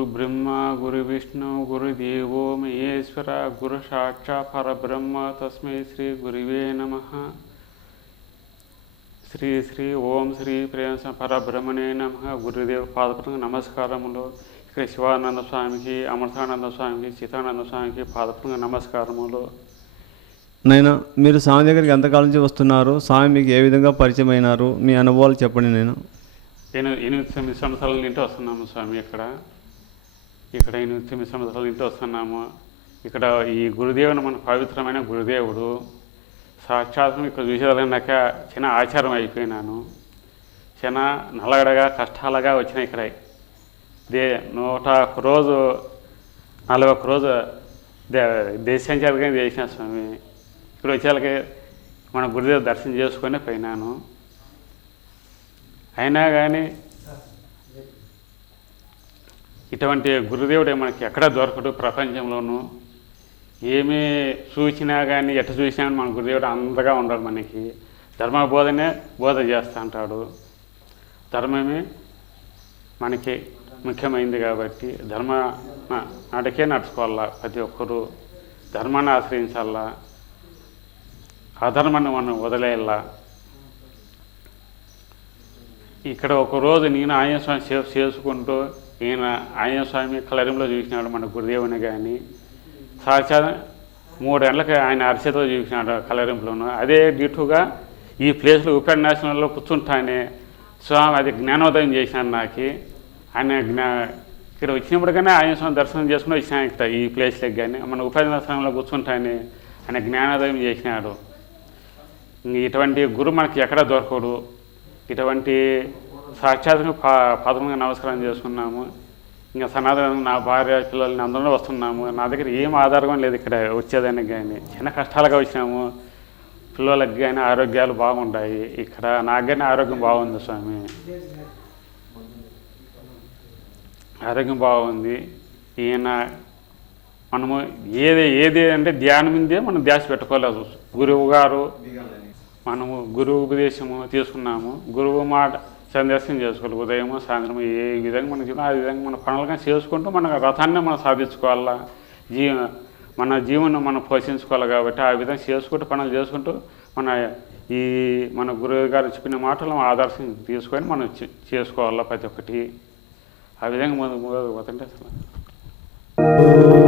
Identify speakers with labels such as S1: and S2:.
S1: గురు బ్రహ్మ గురు విష్ణు గురుదేవో మహేశ్వర గురు సాక్షా పరబ్రహ్మ తస్మై శ్రీ గురివే నమ శ్రీ శ్రీ ఓం శ్రీ ప్రేమ పరబ్రహ్మణే నమ గురుదేవ పాదపద నమస్కారములు ఇక్కడ శివానంద స్వామికి అమృతానంద స్వామికి చితానంద స్వామికి పాదపద నమస్కారములు
S2: నేను మీరు స్వామి దగ్గరికి ఎంతకాలం నుంచి వస్తున్నారు స్వామి మీకు ఏ విధంగా పరిచయం అయినారు మీ అనుభవాలు చెప్పండి నేను
S1: ఎనిమిది తొమ్మిది సంవత్సరాల నుండి వస్తున్నాము స్వామి ఇక్కడ ఇక్కడ ఎనిమిది సంవత్సరాలు ఇంటి వస్తున్నాము ఇక్కడ ఈ గురుదేవుని మన పవిత్రమైన గురుదేవుడు సాక్షాత్తం ఇక్కడ చూసేదాక చిన్న ఆచారం అయిపోయినాను చిన్న నలగడగా కష్టాలుగా వచ్చినాయి ఇక్కడ దే నూట ఒక రోజు నలభై ఒక రోజు దే జరిగిన దేశం స్వామి ఇక్కడ వచ్చేలాగే మన గురుదేవుడు దర్శనం చేసుకొని పోయినాను అయినా కానీ ఇటువంటి గురుదేవుడే మనకి ఎక్కడ దొరకడు ప్రపంచంలోనూ ఏమీ చూసినా కానీ ఎట్ట చూసినా మన గురుదేవుడు అందగా ఉండడు మనకి ధర్మ బోధనే బోధ చేస్తూ ఉంటాడు ధర్మమే మనకి ముఖ్యమైంది కాబట్టి ధర్మ నాటకే నడుచుకోవాలా ప్రతి ఒక్కరూ ధర్మాన్ని ఆశ్రయించాలా అధర్మాన్ని మనం వదిలేయాలా ఇక్కడ ఒకరోజు నేను ఆయాసం చేసుకుంటూ ఈయన ఆయన స్వామి కలరంలో చూసినాడు మన గురుదేవుని కానీ సాక్షాత్ మూడేళ్ళకి ఆయన అరిచేతో చూసినాడు కలరింపులను అదే డ్యూటుగా ఈ ప్లేస్లో నేషనల్లో కూర్చుంటానే స్వామి అది జ్ఞానోదయం చేశాను నాకు ఆయన జ్ఞా ఇక్కడ వచ్చినప్పుడు కానీ ఆయన స్వామి దర్శనం చేసుకుని వచ్చినాను ఇక్కడ ఈ ప్లేస్లోకి కానీ మన ఉపాధి ఉపన్యాసంలో కూర్చుంటానే ఆయన జ్ఞానోదయం చేసినాడు ఇటువంటి గురువు మనకి ఎక్కడ దొరకడు ఇటువంటి సాక్షాత్గా పా పాదముగా నమస్కారం చేసుకున్నాము ఇంకా సనాతన నా భార్య పిల్లల్ని అందరూ వస్తున్నాము నా దగ్గర ఏం ఆధారం లేదు ఇక్కడ వచ్చేదానికి కానీ చిన్న కష్టాలుగా వచ్చినాము పిల్లలకి కానీ ఆరోగ్యాలు బాగుంటాయి ఇక్కడ నాకు కానీ ఆరోగ్యం బాగుంది స్వామి ఆరోగ్యం బాగుంది ఈయన మనము ఏది ఏది అంటే ధ్యానం మీదే మనం ధ్యాస పెట్టుకోలేదు గురువు గారు మనము గురువు ఉపదేశము తీసుకున్నాము గురువు మాట సందేశం చేసుకోవాలి ఉదయము సాయంత్రం ఏ విధంగా మన జీవనం ఆ విధంగా మన పనులుగా చేసుకుంటూ మన రథాన్ని మనం సాధించుకోవాలా జీ మన జీవనం మనం పోషించుకోవాలి కాబట్టి ఆ విధంగా చేసుకుంటూ పనులు చేసుకుంటూ మన ఈ మన గురువు గారు చెప్పిన మాటలు ఆదర్శం తీసుకొని మనం చేసుకోవాలా ప్రతి ఒక్కటి ఆ విధంగా ముందు పోతుంటే అసలు